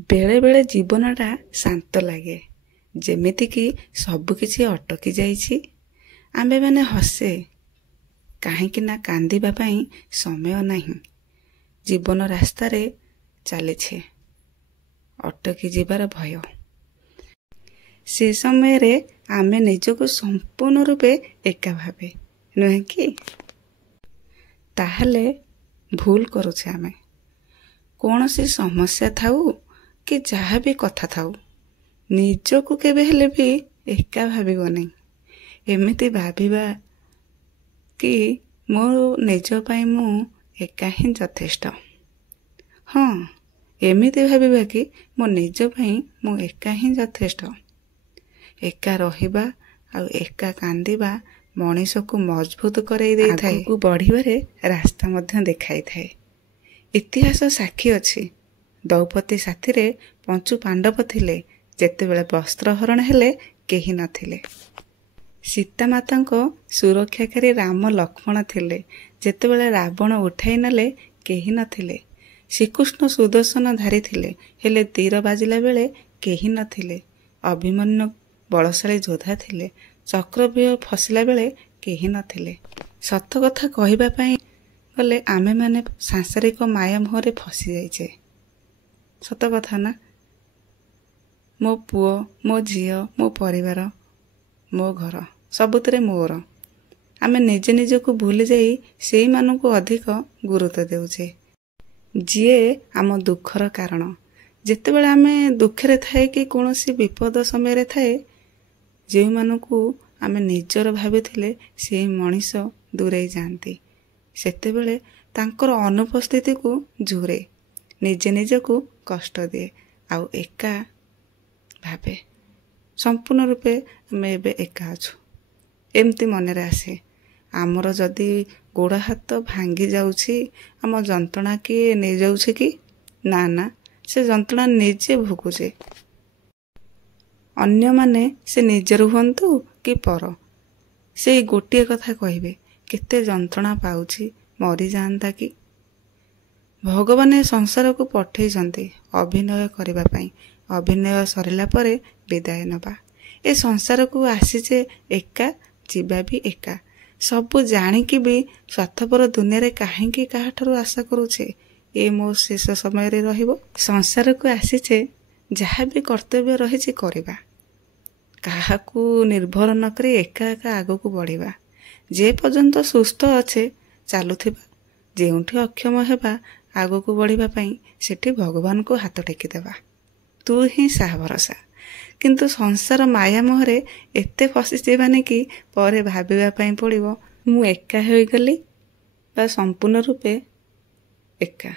बेले बेले जीवनटा शांत लगे जेमितिकी सबकिछि अटकी जाइछि। आम्भे माने हसे काहेकि ना कांदिबा पई समय नाही। जीवन रास्तारे चलीछे अटकी जीवार भय। से समय रे आमे निजको संपूर्ण रूपे एका भावे नुहे कि ताहले भूल करुछे। आमे कौन सी समस्या थाऊ कि जहाँ भी कथा थाऊ निजको केबे हेले भी एका भाविब नहीं। एमिति भाविबा कि मो निज पाई मु एका ही यथेष्ट। हाँ, एमिति भाविबा कि मो निज पाई मु एका ही यथेष्ट। एका रहिबा आ एका कांदिबा मनीष को मजबूत कराई दे थाए, आगु बढ़िबारे रास्ता मध्य देखाई थाए। इतिहास साक्षी अछि द्रौपदी साथी पंचु पांडव थिले जेतेबेले वस्त्रहरण हेले केही नथिले। सीता माता को सुरक्षाकारी राम लक्ष्मण थिले जेतेबेले रावण उठाई नले केही नथिले। श्रीकृष्ण सुदर्शन धारी थिले हेले तीर बाजिला बेले केही नथिले। अभिमन्यु बलशाली योद्धा थिले चक्रव्यूह फसिला बेले केही नथिले। सत कथा कहिबा पई गले आमे माने सांसारिक माया मोहरे फसी जाइछे। सत कथा ना। मो पुओ मो झियो मो परिवार मो घर सबुतरे मोर। आमे निजे निजे को भूली जाई सेई मानु को अधिक गुरुत्व देउछे जिए आम दुखर कारण। जेतेबेले आमे दुखरे थाए कि कोनोसी विपद समय रे थाए जे मानु को आमे निजर भाबिथिले सेई मनीष दूरे जांती। सेतेबेले तांकर अनुपस्थिति को झुरे निजे निजे को कष्ट दिए आउ एका भावे संपूर्ण रूपे आमे एबे एका अछु एमती मन रे आसे। आमर जदि गोड़ हाथ भांगी जाउछि आम जंत्रणा किए नै जाउछि कि ना ना से जंत्रणा निजे भोगुछे। अन्य माने से निजर हुंतु कि पर से गोटिए कथा कहिबे केते जंत्रणा पाउछि मरी जांता कि। भगवान संसार को पठेइछन्ति अभिनय करिबा पई। अभिनय सरिला परे विदाय नबा। ए संसार को आसीचे एका जीवा भी एका। सब जानिकी भी स्वार्थपर दुनिया रे काहेकि काहाठारु आशा करूछे ए मो शेष समय रे रहिबो। संसार को आसीचे जहाँ भी कर्तव्य रहिছে करिबा। काहाकू निर्भर न करी एका एका आगो को बढ़िबा। जे पर्यंत सुस्थ अच्छे चालुथिबा जेउठी अक्षम हेबा आगो को बढ़िबा पई सेठी भगवान को हाथ टेकी देबा। तू ही साहा भरोसा। किंतु संसार माया मोहरे एते फसी जेबाने कि परे भाबिबा पई पड़िबो मु एका होई गली बा संपूर्ण रूपे एका।